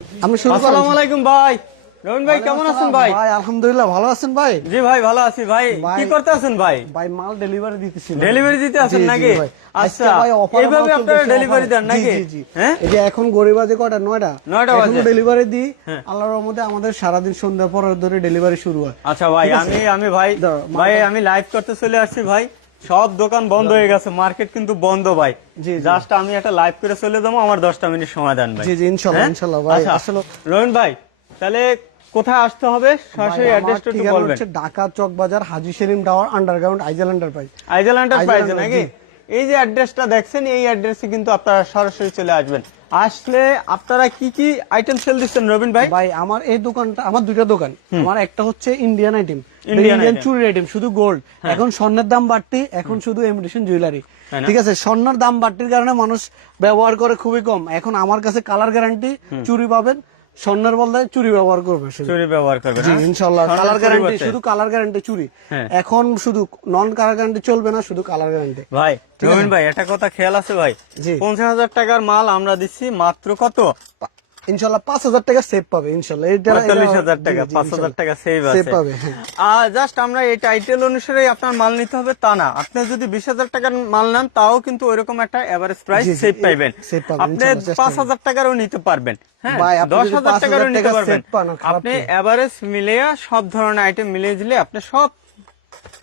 আপনি শুরু আসসালামু আলাইকুম ভাই। রবিন ভাই কেমন আছেন ভাই? ভাই আলহামদুলিল্লাহ ভালো আছেন ভাই? জি ভাই ভালো আছি ভাই। ভাই- কি করতে আছেন ভাই? ভাই মাল ডেলিভারি দিতেছি ডেলিভারি দিতে আছেন জি, জি, নাকি? আচ্ছা এইভাবে আপনারা ডেলিভারি দেন নাকি। হ্যাঁ? এই যে এখন গরিবাজে কটা? নয়টা। নয়টা বাজে। ডেলিভারি দিই। হ্যাঁ। আল্লাহর রহমতে আমাদের সারাদিন সন্ধ্যা পর ধরে ডেলিভারি শুরু হয়। আচ্ছা ভাই আমি আমি ভাই ভাই আমি লাইভ করতে চলে আসছি ভাই। সব দোকান বন্ধ হয়ে গেছে মার্কেট কিন্তু বন্ধ ভাই। জি। জাস্ট আমি একটা লাইভ করে চলে যাব আমার দশটা মিনিট সময় দেন ভাই। জি, জি, ইনশাল্লাহ, হ্যাঁ? ইনশাল্লাহ ভাই, আচ্ছা, আসলে- রবিন ভাই তাহলে কোথায় আসতে হবে? সরাসরি অ্যাড্রেসটা একটু বলবেন। হচ্ছে ঢাকা চক বাজার হাজি সেলিম টাওয়ার আন্ডারগ্রাউন্ড আইজেল এন্টারপ্রাইজ আইজেল এন্টারপ্রাইজে নাকি? এই যে অ্যাড্রেসটা দেখছেন এই অ্যাড্রেসে কিন্তু আপনারা সরাসরি চলে আসবেন। আসলে আপনারা কি কি আইটেম সেল দিচ্ছেন রবিন ভাই? ভাই আমার এই দোকানটা আমার দুইটা দোকান। আমার একটা হচ্ছে ইন্ডিয়ান আইটেম ইন্ডিয়ান চুরির আইটেম শুধু গোল্ড এখন স্বর্ণের দাম বাড়তি এখন শুধু এমিটেশন জুয়েলারি ঠিক আছে স্বর্ণের দাম বাড়তির কারণে মানুষ ব্যবহার করে খুবই কম। এখন আমার কাছে কালার গ্যারান্টি চুরি পাবেন স্বর্ণের বলতে চুরি ব্যবহার করবে চুরি ব্যবহার করবে জি কালার গ্যারান্টি শুধু কালার গ্যারান্টি চুরি। হ্যাঁ। এখন শুধু নন কালার গ্যারান্টি চলবে না শুধু কালার গ্যারান্টি ভাই রবিন ভাই একটা কথা খেয়াল আছে ভাই? পঞ্চাশ হাজার টাকার মাল আমরা দিচ্ছি মাত্র কত? ইনশাল্লাহ পাঁচ হাজার টাকা সেভ পাবে ইনশাল্লাহ পঁয়তাল্লিশ হাজার টাকা পাঁচ হাজার টাকা সেভ আছে। পাবে হ্যাঁ। আর জাস্ট আমরা এই টাইটেল অনুসারে আপনার মাল নিতে হবে তা না। আপনি যদি বিশ হাজার টাকার মাল নেন তাও কিন্তু ওইরকম একটা এভারেজ প্রাইস সেভ পাইবেন। আপনি পাঁচ হাজার টাকারও নিতে পারবেন হ্যাঁ? দশ হাজার টাকারও নিতে পারবেন। আপনি এভারেজ মিলিয়ে সব ধরনের আইটেম মিলিয়ে দিলে আপনি সব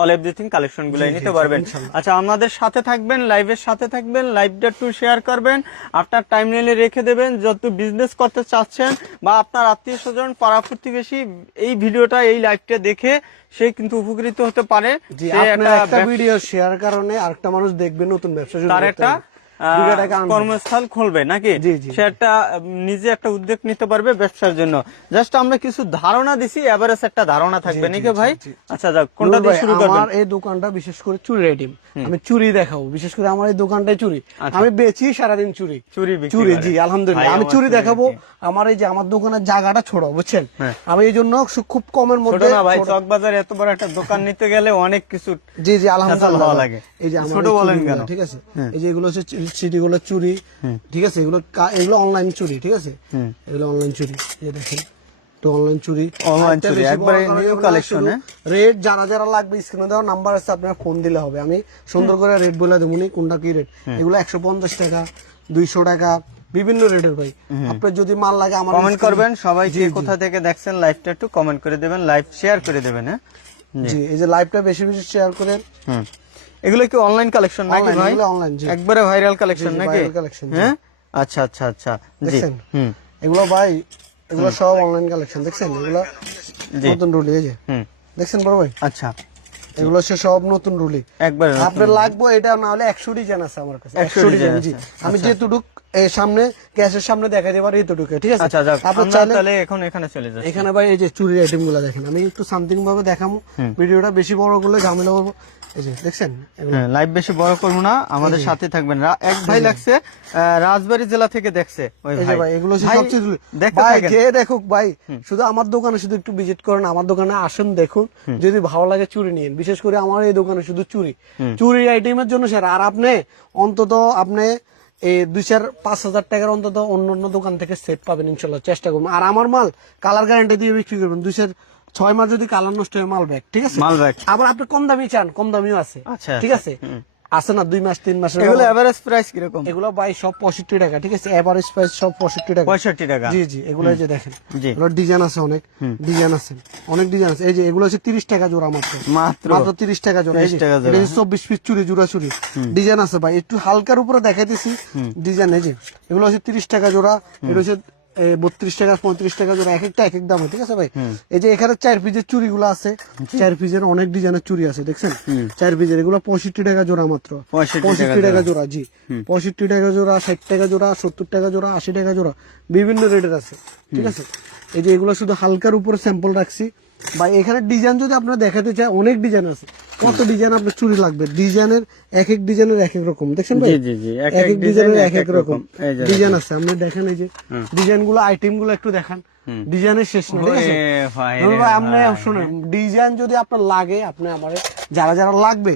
অল এভরিথিং কালেকশনগুলো নিতে পারবেন। আচ্ছা আমাদের সাথে থাকবেন লাইভের সাথে থাকবেন লাইভটা একটু শেয়ার করবেন আপনার টাইম লাইনে রেখে দেবেন যত বিজনেস করতে চাচ্ছেন বা আপনার আত্মীয় স্বজন পাড়া প্রতিবেশী এই ভিডিওটা এই লাইভটা দেখে সে কিন্তু উপকৃত হতে পারে। একটা ভিডিও শেয়ার কারণে আরেকটা মানুষ দেখবে নতুন ব্যবসা তার একটা কর্মস্থল খুলবে নাকি? জি, জি। সে একটা নিজে একটা উদ্যোগ নিতে পারবে ব্যবসার জন্য। জাস্ট আমরা কিছু ধারণা দিছি এভারেজ একটা ধারণা থাকবে নাকি ভাই? আচ্ছা যাক কোনটা দিয়ে শুরু করবেন? আমার এই দোকানটা বিশেষ করে চুরি আইটেম। আমি চুরি দেখাবো বিশেষ করে আমার এই দোকানটাই চুরি। আচ্ছা। আমি বেচি সারাদিন চুরি। চুরি বিক্রি চুরি জি আলহামদুলিল্লাহ। আমি চুরি দেখাবো আমার এই যে আমার দোকানের জায়গাটা ছোট বুঝছেন? হ্যাঁ। আমি এই জন্য খুব কমের মধ্যে না ভাই চক চকবাজার এত বড় একটা দোকান নিতে গেলে অনেক কিছু জি জি আলহামদুলিল্লাহ। লাগে। এই যে আমার ছোট বলেন কেন? ঠিক আছে? এই যে এগুলো হচ্ছে সিটি গুলো চুরি ঠিক আছে? এগুলো এগুলো অনলাইন চুরি ঠিক আছে? এগুলো অনলাইন চুরি এই দেখেন। তো অনলাইন চুরি। আরেকটা চুরি, একবারে বড় করা new যাবে না, collection, শুধু হ্যাঁ? রেট যারা যারা লাগবে স্ক্রিনে দেওয়া নাম্বার আছে আপনার ফোন দিলে হবে। আমি সুন্দর করে রেট বলে দেবো নি কোনটা কি রেট এগুলো একশো পঞ্চাশ টাকা দুইশো টাকা বিভিন্ন রেটের ভাই। আপনার যদি মাল লাগে আমার কমেন্ট করবেন সবাই যে কোথা থেকে দেখছেন লাইভটা একটু কমেন্ট করে দেবেন লাইভ শেয়ার করে দেবেন হ্যাঁ? জি এই যে লাইভটা বেশি বেশি শেয়ার করেন। হুম। এগুলো কি অনলাইন কালেকশন নাকি ভাই? জি। একবারে ভাইরাল কালেকশন নাকি? হ্যাঁ? আচ্ছা আচ্ছা আচ্ছা। জি হুম। এগুলো ভাই এগুলো সব অনলাইন কালেকশন দেখছেন? এগুলো জি। নতুন রুলি এই যে। হুম। দেখছেন বড় ভাই? আচ্ছা। এগুলো হচ্ছে সব নতুন রুলি। একবারে আপনার লাগবে এটা না হলে একশো ডিজাইন আছে আমার কাছে। 100 একশো design ডিজাইন জি। আমি যেটুক এই সামনে গ্যাসের সামনে দেখা যাবে এইটুকু ঠিক আছে? আচ্ছা যাক আপনার চাইলে তাহলে এখন এখানে চলে যাচ্ছি। এখানে ভাই এই যে চুরির আইটেমগুলো দেখেন আমি একটু সামথিং ভাবে দেখাবো ভিডিওটা বেশি বড় করলে ঝামেলা করব এই যে দেখছেন? হ্যাঁ লাইভ বেশি বড় করব না। আমাদের সাথে থাকবেন। এক ভাই লাগছে রাজবাড়ী জেলা থেকে দেখছে ওই ভাই। ভাই এগুলো ভাই, সবচেয়ে জরুরি। দেখতে ভাই থাকেন। যে দেখুক ভাই শুধু আমার দোকানে শুধু একটু ভিজিট করেন আমার দোকানে আসুন দেখুন। যদি ভালো লাগে চুরি নিন বিশেষ করে আমার এই দোকানে শুধু চুরি। চুরি আইটেমের জন্য স্যার আর আপনি অন্তত আপনি এই দুই চার পাঁচ হাজার টাকার অন্তত অন্য অন্য দোকান থেকে সেট পাবেন ইনশাল্লাহ। চেষ্টা করবেন আর আমার মাল কালার গ্যারান্টি দিয়ে বিক্রি করবেন। দুই চার ছয় মাস যদি কালার নষ্ট হয় মাল ব্যাগ ঠিক আছে? মাল ব্যাগ। আবার আপনি কম দামি চান কম দামিও আছে আচ্ছা, ঠিক আছে? আছে না দুই মাস তিন মাস এগুলো এভারেজ প্রাইস কীরকম? এগুলো ভাই সব পঁয়ষট্টি টাকা ঠিক আছে? এভারেজ প্রাইস সব পঁয়ষট্টি টাকা। পঁয়ষট্টি টাকা। জি জি এগুলো যে দেখেন। এগুলো ডিজাইন আছে অনেক ডিজাইন আছে। অনেক ডিজাইন আছে। এই যে এগুলো হচ্ছে তিরিশ টাকা জোড়া মাত্র। মাত্র মাত্র তিরিশ টাকা জোড়া এই যে। 30 টাকা জোড়া, এটা চব্বিশ পিস চুরি জোড়া চুরি। ডিজাইন আছে ভাই। একটু হালকার উপরে দেখাইতেছি। ডিজাইন এই যে। এগুলো হচ্ছে তিরিশ টাকা জোড়া। এটা হচ্ছে বত্রিশ টাকা পঁয়ত্রিশ টাকা জোড়া এক একটা এক এক দাম ঠিক আছে ভাই? এই যে এখানে চার পিসের চুরি গুলো আছে চার পিসের অনেক ডিজাইনের চুরি আছে দেখছেন? চার পিসের এগুলো পঁয়ষট্টি টাকা জোড়া মাত্র। পঁয়ষট্টি টাকা জোড়া। জি। পঁয়ষট্টি টাকা জোড়া ষাট টাকা জোড়া সত্তর টাকা জোড়া আশি টাকা জোড়া বিভিন্ন রেটের আছে ঠিক আছে? এই যে এগুলো শুধু হালকার উপরে স্যাম্পল রাখছি বা এখানে ডিজাইন যদি আপনারা দেখাতে চায় অনেক ডিজাইন আছে। কত ডিজাইন আপনার চুরি লাগবে? ডিজাইনের এক এক ডিজাইনের এক এক রকম দেখছেন ভাই। এক এক ডিজাইনের এক এক রকম ডিজাইন আছে। আপনি দেখেন এই যে ডিজাইনগুলো আইটেমগুলো একটু দেখান। ডিজাইনের শেষ না ঠিক আছে? ওরে ভাই ধরুন রে ভাই, আপনি শুনেন ডিজাইন যদি আপনার লাগে আপনি আমার যারা যারা লাগবে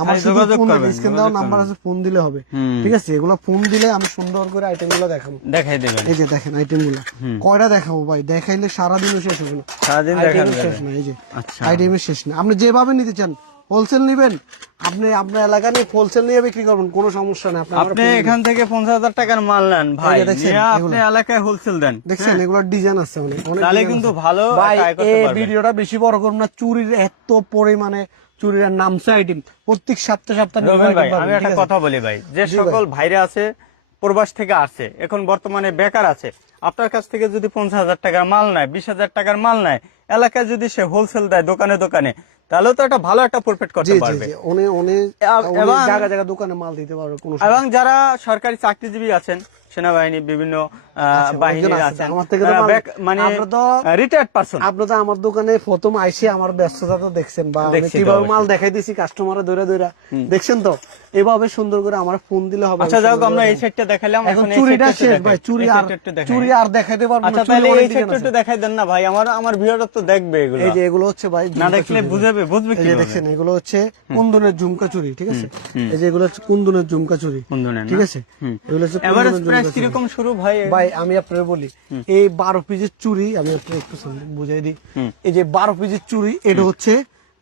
আমার শুধু ফোন স্ক্রিন নাম্বার আছে ফোন দিলে হবে। ঠিক আছে এগুলো ফোন দিলে আমি সুন্দর করে আইটেমগুলো দেখাবো। দেখাই দেবেন। এই যে দেখেন আইটেমগুলো। কয়টা দেখাবো ভাই? দেখাইলে সারাদিনও শেষ হবে না। সারাদিন দেখানো শেষ না এই যে। আচ্ছা। আইটেমের শেষ না। আপনি যেভাবে নিতে চান হোলসেল নিবেন। আপনি আপনার এলাকা নিয়ে হোলসেল নিয়ে বিক্রি করবেন কোনো সমস্যা নেই। আপনি আপনি এখান থেকে পঞ্চাশ হাজার টাকার মাল নেন ভাই। দেখছেন, আপনি এলাকায় হোলসেল দেন। দেখছেন এগুলোর ডিজাইন আছে অনেক। তাহলে কিন্তু ভালো ভাই এই ভিডিওটা বেশি বড় করুন না চুরির এত পরিমাণে চুরির নামছে আইটেম প্রত্যেক সপ্তাহে সপ্তাহে ভাই আমি একটা কথা বলি ভাই। যে সকল ভাইরা আছে প্রবাস থেকে আসে এখন বর্তমানে বেকার আছে আপনার কাছ থেকে যদি পঞ্চাশ হাজার টাকার মাল নেয় বিশ হাজার টাকার মাল নেয় এলাকায় যদি সে হোলসেল দেয় দোকানে দোকানে তাহলে তো একটা ভালো একটা প্রফিট করতে পারবে। অনেক অনেক জায়গা জায়গা দোকানে মাল দিতে পারবে এবং যারা সরকারি চাকরিজীবী আছেন সেনাবাহিনী বিভিন্ন বাহিনীর আছে, আছেন। মানে তো- রিটায়ার্ড পারসন আপনি তো আমার দোকানে প্রথম আইসে আমার ব্যস্ততা তো দেখছেন বা কীভাবে মাল দেখাই দিছি কাস্টমার ধরে ধরে। দেখছেন তো? এভাবে সুন্দর করে আমার ফোন দিলে হবে আচ্ছা সুন্দর আমরা এই সাইডটা দেখালাম এখন এই চুরিটা শেষ ভাই চুরি আর দেখাই। চুরি আর দেখাইতে পারব আচ্ছা তাহলে এই একটু দেখাই দেন না ভাই আমার আমার ভিউয়ার তো দেখবে এগুলো। এই যে এগুলো হচ্ছে ভাই না দেখলে। বুঝাবে বুঝবে কি যে দেখছেন এগুলো হচ্ছে কুন্দনের ঝুমকা চুরি ঠিক আছে? এই যে এগুলো হচ্ছে কুন্দনের ঝুমকা চুরি? ঠিক আছে? এগুলো হচ্ছে এভারেজ প্রাইস চুরি। কীরকম শুরু ভাই? ভাই আমি আপনার বলি এই বারো পিসের চুরি আমি আপনাকে একটু বুঝাই দিই। এই যে বারো পিসের চুরি এটা হচ্ছে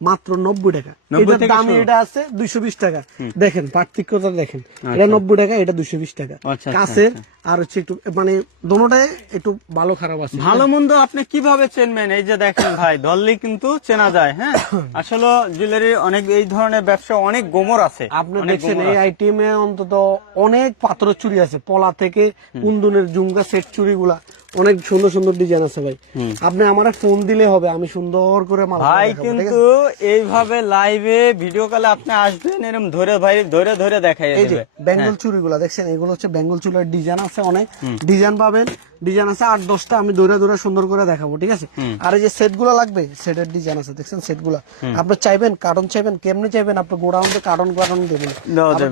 মাত্র নব্বই টাকা। এটার দাম এটা আছে দুইশো বিশ টাকা। দেখেন পার্থক্যটা দেখেন। এটা নব্বই টাকা এটা দুইশো বিশ টাকা। আচ্ছা, আচ্ছা, কাছের আর হচ্ছে একটু মানে দোনোটাই একটু ভালো খারাপ আছে। ভালো মন্দ আপনি কীভাবে চেনবেন? এই যে দেখেন ভাই ধরলেই কিন্তু চেনা যায় হ্যাঁ? আসলে জুয়েলারি অনেক এই ধরনের ব্যবসা অনেক গোমর আছে। আপনি দেখছেন এই। আইটেমে অন্তত অনেক পাত্র চুরি আছে। পলা থেকে কুন্দনের জুমকা সেট চুরি গুলা অনেক সুন্দর সুন্দর ডিজাইন আছে ভাই। আপনি আমার ফোন দিলে হবে আমি সুন্দর করে ভাই? কিন্তু এইভাবে লাইভে ভিডিও কলে আপনি আসবেন এরকম ধরে ভাই ধরে ধরে দেখাই এই যে দেবে। বেঙ্গল চুরিগুলা দেখছেন? এগুলো হচ্ছে বেঙ্গল চুলের ডিজাইন আছে অনেক। ডিজাইন পাবেন ডিজাইন আছে আট দশটা আমি দৌড়ে দৌড়ে সুন্দর করে দেখাবো ঠিক আছে? আর এই যে লাগবে সেটের ডিজাইন আছে দেখছেন? আপনি চাইবেন কার্টন চাইবেন কেমনে চাইবেন? আপনি গোডাউনে কার্টন কার্টন দেবেন।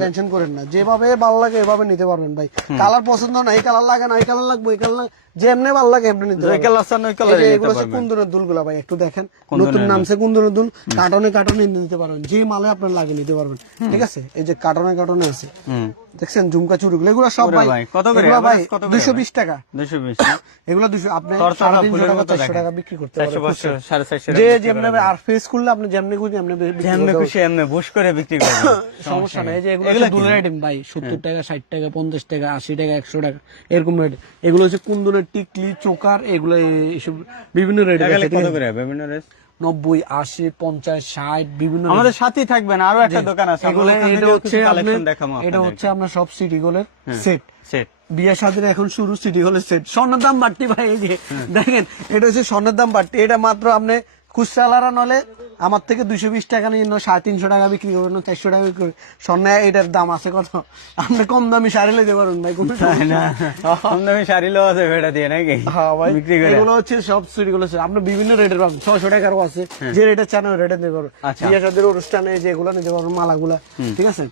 টেনশন করেন না। যেভাবে ভালো লাগে এভাবে নিতে পারবেন ভাই। কালার পছন্দ না এই কালার লাগে না এই কালার লাগবে এই কালার যেমনি ভালো লাগে এমনি নিতে পারবেন। কালার চান ওই এই যে এগুলো হচ্ছে কুন্দনের দুলগুলা ভাই একটু দেখেন। নতুন। নামছে কুন্দনের দুল। কার্টনে কার্টনে নিতে পারবেন। যে মালে আপনার লাগে নিতে পারবেন। ঠিক আছে? এই যে কার্টনে কার্টনে আছে। দেখছেন ঝুমকা এগুলো সব ভাই কত করে? ভাই average কত করে? দুশো ভাই? বিশ টাকা। দুশো বিশ এগুলো দুশো আপনি তরতাজা সাড়ে তিনশো ফুলের টাকা বিক্রি করতে পারবেন পাঁচশো সাড়ে চারশো যে যেমনি আর ফেস করলে আপনি যেমনি এমনি বিক্রি যেমনি খুশি এমনি বুশ করে বিক্রি করবেন। সমস্যা নাই। যে এগুলো আইটেম ভাই সত্তর টাকা ষাট টাকা পঞ্চাশ টাকা আশি টাকা একশো টাকা এরকম রেট এগুলো হচ্ছে কুন্দনের টিকলি চোকার এগুলো এইসব বিভিন্ন রেট আছে কত করে? বিভিন্ন রেট নব্বই আশি পঞ্চাশ ষাট বিভিন্ন আমাদের সাথেই থাকবেন আরও একটা দোকান আছে এটা হচ্ছে এটা হচ্ছে আপনার সব সিটি গোলের সেট সেট বিয়ে সাথে এখন শুরু সিটি হলের সেট স্বর্ণের দাম বাড়তি ভাই এই যে দেখেন এটা হচ্ছে স্বর্ণের দাম বাড়তি। এটা মাত্র আপনি খুচরালারা নলে আমার থেকে দুইশো বিশ টাকা নিয়ে সাড়ে তিনশো টাকা বিক্রি করবেন না চারশো টাকা বিক্রি করবেন স্বর্ণে এটার দাম আছে কত? আপনি কম দামি শাড়ি লেতে পারবেন ভাই কোনো না? কম দামি শাড়ি লো আছে ভেড়া দিয়ে নাকি? হ্যাঁ ভাই বিক্রি করে। এগুলো হচ্ছে সব সিটি গুলো আপনি বিভিন্ন রেটের পাবেন ছশো টাকারও আছে। যে রেটের চান ওই রেটে নিতে পারবেন আচ্ছা। বিয়ে সাদের অনুষ্ঠানে যে এগুলো নিতে পারবেন মালাগুলা ঠিক আছে?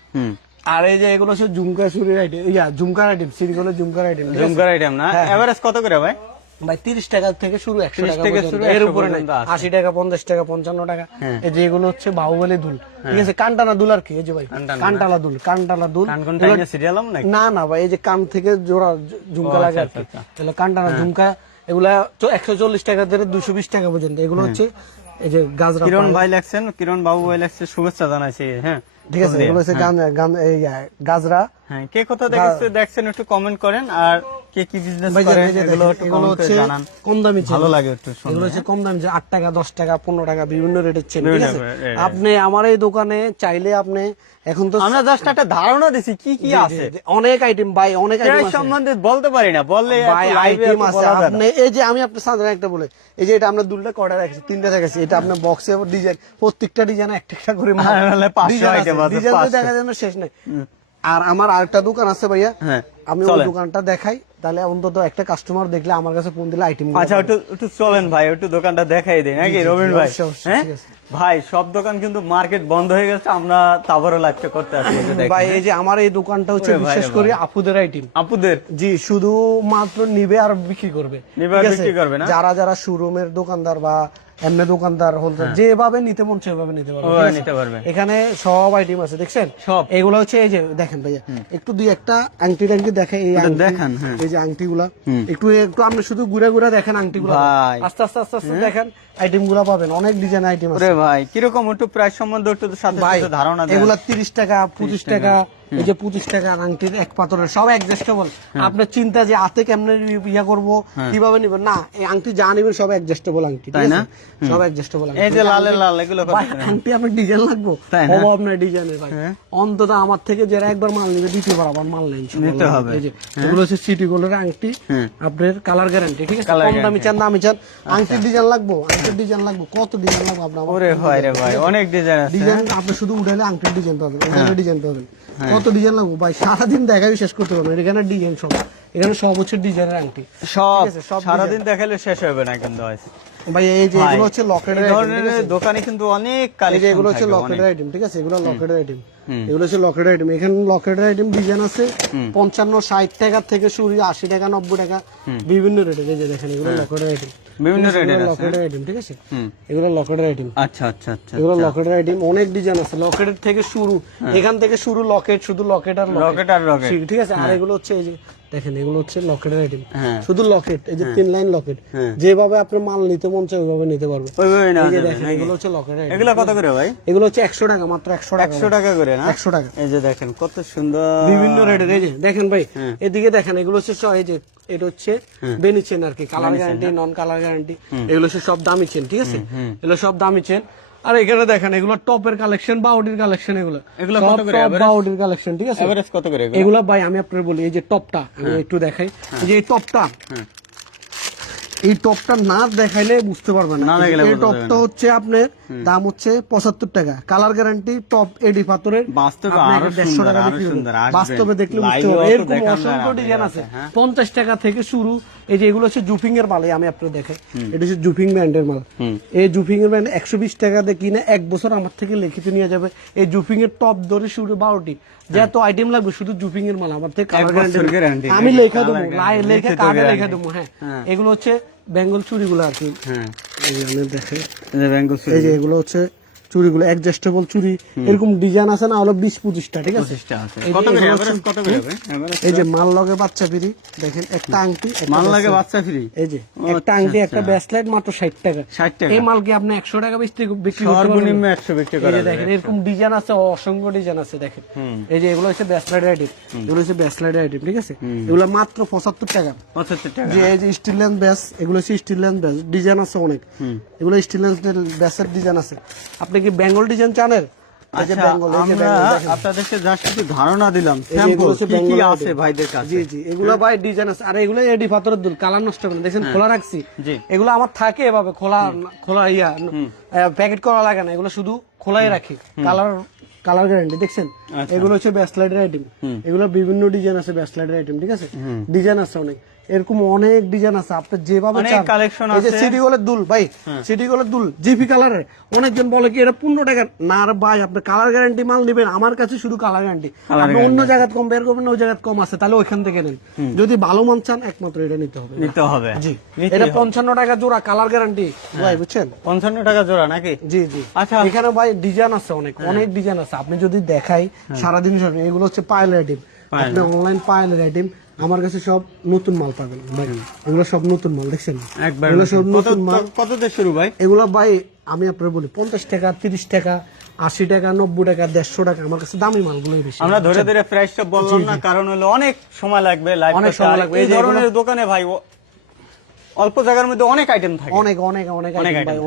আর এই যে এগুলো হচ্ছে ঝুমকা চুরির আইটেম ইয়া ঝুমকার আইটেম সিরিগুলো ঝুমকার আইটেম ঝুমকার আইটেম না? হ্যাঁ, এভারেজ কত করে ভাই? ভাই তিরিশ টাকা থেকে শুরু একশো টাকা এর উপরে। আশি টাকা পঞ্চাশ টাকা পঞ্চান্ন টাকা। এই যে এগুলো হচ্ছে বাহুবলী দুল। ঠিক আছে কানটানা দুল আর কি এই যে ভাই? কানটালা দুল। কানটালা দুল না না ভাই এই যে কান থেকে জোড়া ঝুমকা লাগে আর আচ্ছা, কি। আচ্ছা, হ্যাঁ। তাহলে কানটানা ঝুমকা এগুলা একশো চল্লিশ টাকা থেকে দুশো বিশ টাকা পর্যন্ত। এগুলো হচ্ছে এই যে গাজরা কিরণ। ভাই লেখছেন কিরণ বাবু ভাই লেখছে শুভেচ্ছা জানাইছি হ্যাঁ ঠিক আছে এগুলো হচ্ছে গান গান এই গাজরা। হ্যাঁ কে কোথা দেখেছে দেখছেন একটু কমেন্ট করেন আর কে কি বিজনেস করেন এগুলো একটু হচ্ছে জানান। কম দামি ভালো লাগে একটু। এগুলো হচ্ছে কম দামি যে আট টাকা দশ টাকা পনেরো টাকা বিভিন্ন রেটের চেন ঠিক আছে? আপনি আমার এই দোকানে চাইলে আপনি এখন তো আমরা জাস্ট একটা ধারণা দিছি কি কি আছে? অনেক আইটেম ভাই অনেক আইটেম আছে। সম্বন্ধে বলতে পারি না বললে আইটেম আছে। আপনি এই যে আমি আপনার সাধারণ একটা বলে এই যে এটা আমরা দুলটা কটা রাখছি তিনটা রেখেছি এটা আপনার বক্সে ডিজাইন প্রত্যেকটা ডিজাইন একটা একটা করে নাহলে 500 item আছে, ডিজাইন 500 দেখা যেন শেষ নেই। আর আমার আরেকটা দোকান আছে ভাইয়া হ্যাঁ, আমি ওই দোকানটা দেখাই। তাহলে অন্তত একটা কাস্টমার দেখলে আমার কাছে ফোন দিলে আইটেম আচ্ছা একটু একটু চলেন ভাই একটু দোকানটা দেখাই দেয় নাকি রবিন ভাই? হ্যাঁ? ভাই সব দোকান কিন্তু মার্কেট বন্ধ হয়ে গেছে আমরা তাবারও লাইভটা করতে আসছি দেখেন। ভাই এই যে আমার এই দোকানটা হচ্ছে বিশেষ করে আপুদের আইটেম আপুদের? জি শুধু মাত্র নিবে আর বিক্রি করবে। নিবে আর বিক্রি করবে না? যারা যারা শোরুমের দোকানদার বা এমনি দোকানদার হোলসেল যেভাবে নিতে মন সেভাবে নিতে পারবে নিতে পারবে। এখানে সব আইটেম আছে দেখছেন? সব। এগুলো হচ্ছে এই যে দেখেন ভাইয়া একটু দুই একটা আংটি টাংটি দেখে এই আংটি- দেখান, হ্যাঁ। এই যে আংটিগুলা। একটু একটু আপনি শুধু ঘুরে ঘুরে দেখেন আংটিগুলা। ভাই। আস্তে আস্তে আস্তে আস্তে দেখেন আইটেমগুলা পাবেন অনেক ডিজাইন আইটেম আছে। ভাই কীরকম একটু প্রাইস সম্বন্ধে একটু সাথে ধারণা এগুলা তিরিশ টাকা পঁচিশ টাকা এই যে পঁচিশ টাকা আংটির এক পাথরের সব অ্যাডজাস্টেবল হ্যাঁ। আপনার চিন্তা যে হাতে কেমনে ইয়া করব কীভাবে নিবেন? না এই আংটি যা নিবেন সব অ্যাডজাস্টেবল আংটি তাই না? সব অ্যাডজাস্টেবল এই যে লালে লাল এগুলো? আংটি আপনার ডিজাইন লাগবো? ডিজাইনের ভাই। হ্যাঁ। অন্তত আমার থেকে যারা একবার মাল নিবে দ্বিতীয়বার আবার মাল নেন নিতে হবে। এই যে এগুলো হচ্ছে সিটি গোল্ডের আংটি হ্যাঁ। আপনার কালার গ্যারান্টি ঠিক আছে? কম দামি চান দামি চান। আংটির ডিজাইন লাগবো? আংটির ডিজাইন লাগবো? কত ডিজাইন লাগবে আপনার? ওরে ভাই রে ভাই অনেক ডিজাইন আছে ডিজাইন আপনি শুধু উঠাইলে আংটির ডিজাইন পাবেন উঠাইলে ডিজাইন পাবেন কত ডিজাইন লাগবো। ভাই সারাদিন দেখাই শেষ করতে পারব এখানে ডিজাইন সব। এখানে সব হচ্ছে ডিজাইনের আংটি। সব। সারাদিন দেখালে শেষ হবে না কিন্তু ভাই এই যে এগুলো হচ্ছে লকেটের ধরনের দোকানে কিন্তু অনেক কালেকশন এগুলো হচ্ছে লকেটের আইটেম ঠিক আছে? এগুলো লকেটের আইটেম এগুলো হচ্ছে লকেটের আইটেম এখানে লকেটের আইটেম ডিজাইন আছে পঞ্চান্ন ষাট টাকা থেকে শুরু আশি টাকা নব্বই টাকা বিভিন্ন রেটের এই যে দেখেন এগুলো লকেটের আইটেম বিভিন্ন রেটের আছে আইটেম ঠিক আছে? এগুলো লকেটের আইটেম আচ্ছা আচ্ছা আচ্ছা এগুলো লকেটের আইটেম অনেক ডিজাইন আছে। লকেটের থেকে শুরু এখান থেকে শুরু লকেট শুধু লকেট আর রকেট আর রকেট ঠিক আছে? আর এগুলো হচ্ছে এই যে দেখেন এগুলো হচ্ছে লকেটের আইটেম হ্যাঁ। শুধু লকেট এই যে তিন লাইন লকেট হ্যাঁ। যেভাবে আপনি মাল নিতে মন চায় ওইভাবে নিতে পারবে। ওই ওই না এই যে দেবে দেখেন নাকি? এগুলো হচ্ছে লকেটের আইটেম এগুলো কত করে ভাই? এগুলো হচ্ছে একশো টাকা মাত্র একশো টাকা একশো টাকা করে না? একশো টাকা। এই যে দেখেন কত সুন্দর। বিভিন্ন রেটের এই যে দেখেন ভাই হ্যাঁ। এদিকে দেখেন এগুলো হচ্ছে এই যে এটা হচ্ছে বেনি চেন আর কি colour guarantee non colour guarantee এগুলো হচ্ছে সব দামি চেন ঠিক আছে? এগুলো সব দামি চেন আর এখানে দেখেন এগুলো টপের কালেকশন বাউডির কালেকশন এগুলো। এগুলো কত করে বাউডির কালেকশন ঠিক আছে? এভারেজ কত করে এগুলো? ভাই আমি আপনার বলি এই যে টপটা একটু দেখাই। এই যে টপটা হ্যাঁ। এই টপটা না দেখাইলে বুঝতে পারবেন না। এই টপটা হচ্ছে আপনার দাম হচ্ছে পঁচাত্তর টাকা। কালার গ্যারান্টি টপ এডি পাথরের বাস্তবে আরও সুন্দর, টাকা আরও সুন্দর, আসবেন। বাস্তবে দেখলে বুঝতে তো এরকম অসংখ্য ডিজাইন আছে, হ্যাঁ। পঞ্চাশ টাকা থেকে শুরু এই যে এগুলো হচ্ছে জুফিং এর মাল আমি আপনার দেখাই। এটা হচ্ছে জুফিং ব্র্যান্ডের মাল। এই জুপিং এর ব্র্যান্ড একশো বিশ টাকা দিয়ে কিনে এক বছর আমার থেকে লিখিত নিয়ে যাবে। এই জুপিং এর টপ ধরে শুরু বারোটি। যত আইটেম লাগবে শুধু জুপিং এর মাল আমার থেকে গ্যারান্টি আমি লেখা দেবো লেখা কার্ডে লেখা দেবো হ্যাঁ। হ্যাঁ। এগুলো হচ্ছে বেঙ্গল চুড়িগুলো আর কি। হ্যাঁ। যে ব্যাঙ্গল এই যে এগুলো হচ্ছে চুড়িগুলো অ্যাডজাস্টেবল চুড়ি এরকম ডিজাইন আছে না হলো বিশ পঁচিশটা ঠিক আছে? এই যে মাল লগে বাচ্চা ফিরি দেখেন একটা আংটি মাল লাগে বাচ্চা ফ্রি? এই যে একটা আংটি একটা ব্যাসলাইট মাত্র ষাট টাকা। 60 টাকা। এই মাল কি আপনি একশো টাকা বিক্রি বিক্রি সর্বনিম্ন একশো বিক্রি করা দেখেন এরকম ডিজাইন আছে অসংখ্য ডিজাইন আছে দেখেন। এই যে এগুলো হচ্ছে ব্যাসলাইট আইটেম এগুলো হচ্ছে ব্যাসলাইট আইটেম ঠিক আছে? এগুলো মাত্র পঁচাত্তর টাকা। পঁচাত্তর টাকা। যে এই যে স্টিল ল্যান্ড ব্যাস এগুলো হচ্ছে স্টিল ল্যান্ড ব্যাস ডিজাইন আছে অনেক। এগুলো স্টিল ল্যান্ড ব্যাসের ডিজাইন আছে। আপনি কি বেঙ্গল ডিজাইন আপনাদেরকে জাস্ট ধারণা দিলাম হচ্ছে কি কি বেঙ্গল আছে ভাইদের কাছে? জি জি এগুলো ভাই ডিজাইন আছে। আর এগুলো এডি পাথরের দুল কালার নষ্ট করে। না। খোলা রাখছি। এগুলো আমার থাকে এভাবে খোলা খোলা ইয়া প্যাকেট করা লাগে না। এগুলো শুধু খোলাই রাখি। কালার কালার গ্যারান্টি দেখছেন? আচ্ছা। এগুলো হচ্ছে ব্যাসলাইটের আইটেম এগুলো বিভিন্ন ডিজাইন আছে ব্যাসলাইটের আইটেম ঠিক আছে? ডিজাইন আছে অনেক। এরকম অনেক ডিজাইন আছে আপনি যেভাবে এই যে সিটি গোলের দুল ভাই সিটি গোলের দুল জিপি কালারের অনেকজন বলে কি এটা পনেরো টাকা? না আর ভাই আপনি কালার গ্যারান্টি মাল নেবেন আমার কাছে শুধু কালার গ্যারান্টি আপনি অন্য জায়গায় কম বের করবেন ওই জায়গায় কম আছে তাহলে ওইখান থেকে নেন। যদি ভালো মান চান একমাত্র এটা নিতে হবে। নিতে হবে। জি। এটা হবে। পঞ্চান্ন টাকা জোড়া কালার গ্যারান্টি ভাই বুঝছেন? পঞ্চান্ন টাকা জোড়া নাকি? জি জি। আচ্ছা। এখানে ভাই ডিজাইন আছে অনেক অনেক ডিজাইন আছে। আপনি যদি দেখাই সারাদিন সারাদিন এগুলো হচ্ছে আইটেম আপনি অনলাইন আইটেম আমার কাছে সব নতুন মাল পাবেন ভাই। এগুলো সব নতুন মাল দেখছেন? একবার এগুলো সব নতুন মাল। কত দিয়ে শুরু ভাই? এগুলো ভাই আমি আপনার বলি পঞ্চাশ টাকা তিরিশ টাকা আশি টাকা নব্বই টাকা দেড়শো টাকা আমার কাছে দামি মালগুলোই বেশি। আমরা ধরে ধরে প্রাইসটা বললাম না কারণ হলো অনেক সময় লাগবে অনেক সময় লাগবে। এই ধরনের দোকানে ভাই অল্প জায়গার মধ্যে অনেক আইটেম থাকে। অনেক অনেক অনেক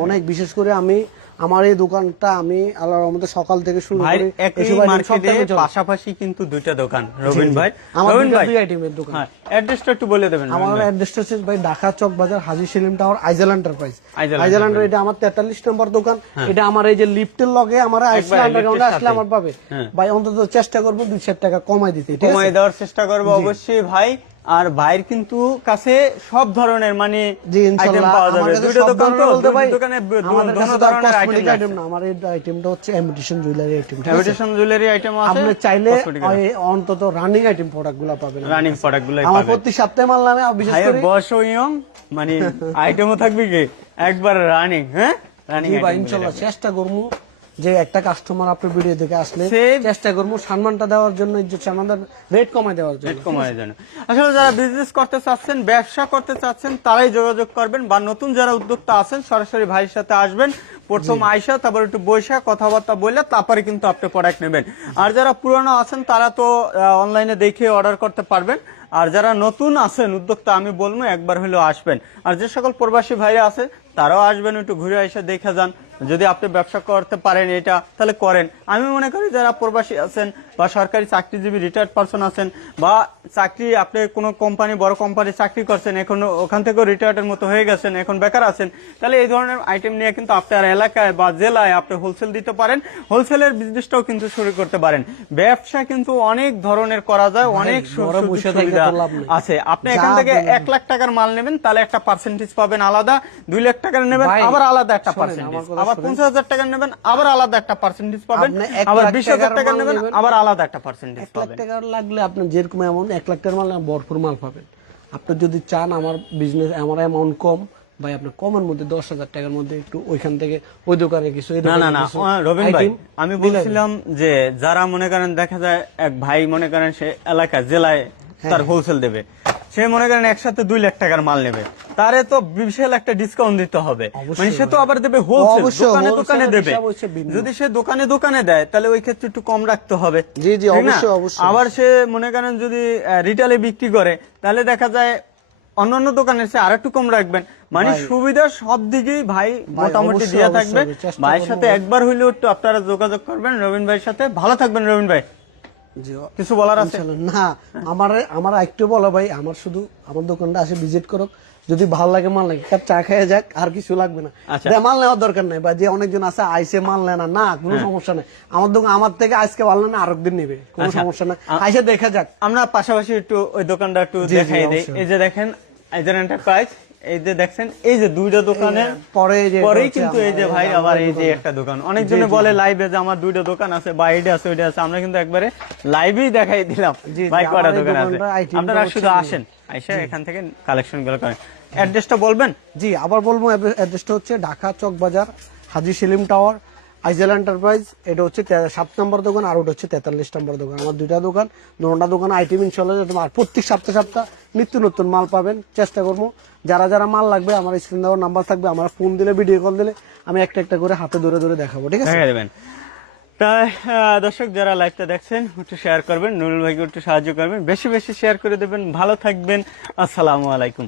অনেক বিশেষ করে আমি আমার এই দোকানটা আমি আল্লাহর রহমতে সকাল থেকে শুরু করে। একই মার্কেটে। পাশাপাশি কিন্তু দুইটা দোকান রবিন ভাই। রবিন ভাই দুই আইটেমের দোকান। হ্যাঁ অ্যাড্রেসটা একটু বলে দেবেন আমার অ্যাড্রেসটা হচ্ছে ভাই ঢাকা চক বাজার হাজি সেলিম টাওয়ার আইজেল এন্টারপ্রাইজ আইজেল এন্টার এটা আমার তেতাল্লিশ নম্বর দোকান। এটা আমার এই যে লিফটের লগে আমার একবারে আন্ডারগ্রাউন্ডে আসলে আমার পাবে। হ্যাঁ। ভাই অন্তত চেষ্টা করব দুই চার টাকা কমাই দিতে কমাই দেওয়ার চেষ্টা করব অবশ্যই ভাই। আর ভাইয়ের কিন্তু কাছে সব ধরনের মানে আইটেম পাওয়া যাবে। দুইটা দোকান তো বলতে ভাই দোকানে দু- আমাদের দু কাছে তো ধরনের আইটেম না আমার এই আইটেমটা হচ্ছে জুয়েলারি আইটেম জুয়েলারি আইটেম আছে? আপনি চাইলে অন্তত রানিং আইটেম প্রোডাক্টগুলো পাবেন রানিং কাছে। প্রোডাক্টগুলো আমার প্রতি সপ্তাহে মাল নামে বিশেষ করে বয়সও ইয়ং মানে আইটেমও থাকবে কি? একবার রানিং হ্যাঁ? রানিং জি ভাই ইনশাল্লাহ চেষ্টা করব। যে একটা কাস্টমার আপনার ভিডিও দেখে আসলে. চেষ্টা করব সম্মানটা দেওয়ার জন্য সম্মানটা রেট কমায় দেওয়ার জন্য। রেট কমায় জানো আসলে যারা বিজনেস করতে চাচ্ছেন ব্যবসা করতে চাচ্ছেন তারাই যোগাযোগ করবেন বা নতুন যারা উদ্যোক্তা আছেন সরাসরি ভাইয়ের সাথে আসবেন। প্রথম আইসা তারপর একটু বৈশা কথাবার্তা বললে তারপরে কিন্তু আপনি প্রোডাক্ট নেবেন। আর যারা পুরানো আছেন তারা তো অনলাইনে দেখে অর্ডার করতে পারবেন। আর যারা নতুন আছেন উদ্যোক্তা আমি বলব একবার হলেও আসবেন। আর যে সকল প্রবাসী ভাইরা আছে তারাও আসবেন একটু ঘুরে এসে দেখে যান। যদি আপনি ব্যবসা করতে পারেন এটা তাহলে করেন। আমি মনে করি যারা প্রবাসী আছেন বা সরকারি চাকরিজীবী রিটায়ার্ড পারসন আছেন বা চাকরি আপনি কোনো কোম্পানি বড় কোম্পানি চাকরি করছেন এখন ওখান থেকেও রিটায়ার্ডের মতো হয়ে গেছেন এখন বেকার আছেন তাহলে এই ধরনের আইটেম নিয়ে কিন্তু আপনার এলাকায় বা জেলায় আপনি হোলসেল দিতে পারেন। হোলসেলের বিজনেসটাও কিন্তু শুরু করতে পারেন। ব্যবসা কিন্তু অনেক ধরনের করা যায় অনেক সুবিধা। আছে। আপনি এখান থেকে এক লাখ টাকার মাল নেবেন তাহলে একটা পার্সেন্টেজ পাবেন আলাদা দুই লাখ টাকার নেবেন আবার আলাদা একটা পার্সেন্টেজ আবার শোনেন। পঞ্চাশ হাজার টাকা নেবেন আবার আলাদা একটা পার্সেন্টেজ পাবেন আপনি আবার লাখ বিশ হাজার টাকার টাকা নেবেন নেবেন। আবার আলাদা একটা পার্সেন্টেজ এক লাখ পাবেন লাগলে আপনার যেরকম অ্যামাউন্ট এক লাখ টাকার মাল ভরপুর মাল পাবেন আপনি যদি চান আমার বিজনেস আমার অ্যামাউন্ট কম ভাই আপনার কমের মধ্যে দশ হাজার টাকার মধ্যে একটু ওইখান থেকে ওই দোকানে কিছু না না না কিছু ভাই আমি বলছিলাম যে যারা মনে করেন দেখা যায় এক ভাই মনে করেন সে এলাকা জেলায় হ্যাঁ। তার হোলসেল দেবে সে মনে করেন একসাথে দুই লাখ টাকার মাল নেবে তারে তো বিশাল একটা ডিসকাউন্ট দিতে হবে। মানে সে তো আবার দেবে হোলসেল দোকানে দোকানে দেবে। যদি সে দোকানে দোকানে দেয় তাহলে ওই ক্ষেত্রে একটু কম রাখতে হবে। জি, জি, অবশ্যই, অবশ্যই। আবার সে মনে করেন যদি রিটেলে বিক্রি করে তাহলে দেখা যায় অন্যান্য দোকানের চেয়ে আর একটু কম রাখবেন। মানে সুবিধা সব দিকেই ভাই মোটামুটি দেওয়া থাকবে। ভাইয়ের সাথে একবার হইলেও একটু আপনারা যোগাযোগ করবেন। রবিন ভাইয়ের সাথে। ভালো থাকবেন রবিন ভাই। কিছু বলার আছে? না আমার আমার একটু বলো ভাই আমার শুধু আমার দোকানটা আসে ভিজিট করো যদি ভালো লাগে মাল লাগে চা খেয়ে যাক আর কিছু লাগবে না। আচ্ছা। মাল নেওয়ার দরকার নাই বা যে অনেকজন আছে আইসে মাল নেয় না। না কোনো হ্যাঁ। সমস্যা নাই। আমার দোকান আমার থেকে আজকে ভালো না আরেক দিন নেবে। কোনো আচ্ছা। সমস্যা নাই। আইসে দেখা যাক। আমরা পাশাপাশি একটু ওই দোকানটা একটু দেখাই দিই। এই যে দেখেন আইজার এন্টারপ্রাইজ এই যে দেখছেন এই যে দুইটা দোকানে পরে যে পরেই কিন্তু এই যে ভাই আবার এই যে একটা দোকান। অনেক জনে বলে লাইভে যে আমার দুইটা দোকান আছে বা এইটা আছে ওইটা আছে। আমরা কিন্তু একবারে লাইভেই দেখাই দিলাম। ভাই কয়টা দোকান আছে? আপনারা শুধু আসেন আইসা এখান থেকে কালেকশনগুলো করেন। অ্যাড্রেসটা বলবেন? জি আবার বলব অ্যাড্রেসটা হচ্ছে ঢাকা চক বাজার হাজি সেলিম টাওয়ার আইজেল এন্টারপ্রাইজ, এটা হচ্ছে সাত নম্বর দোকান আর ওটা হচ্ছে তেতাল্লিশ নম্বর দোকান। আমার দুইটা দোকান দুটা দোকান আইটেম ইনশাল্লাহ আর প্রত্যেক সপ্তাহ সপ্তাহ নিত্য নতুন মাল পাবেন, চেষ্টা করব। যারা যারা মাল লাগবে, আমার স্ক্রিন দেওয়ার নাম্বার থাকবে, আমার ফোন দিলে ভিডিও কল দিলে, আমি একটা একটা করে হাতে ধরে ধরে দেখাবো, ঠিক আছে? দেবেন তাই দর্শক, যারা লাইভটা দেখছেন, একটু শেয়ার করবেন। নুরুল ভাইকে একটু সাহায্য করবেন। বেশি বেশি শেয়ার করে দেবেন। ভালো থাকবেন। আসসালামু আলাইকুম।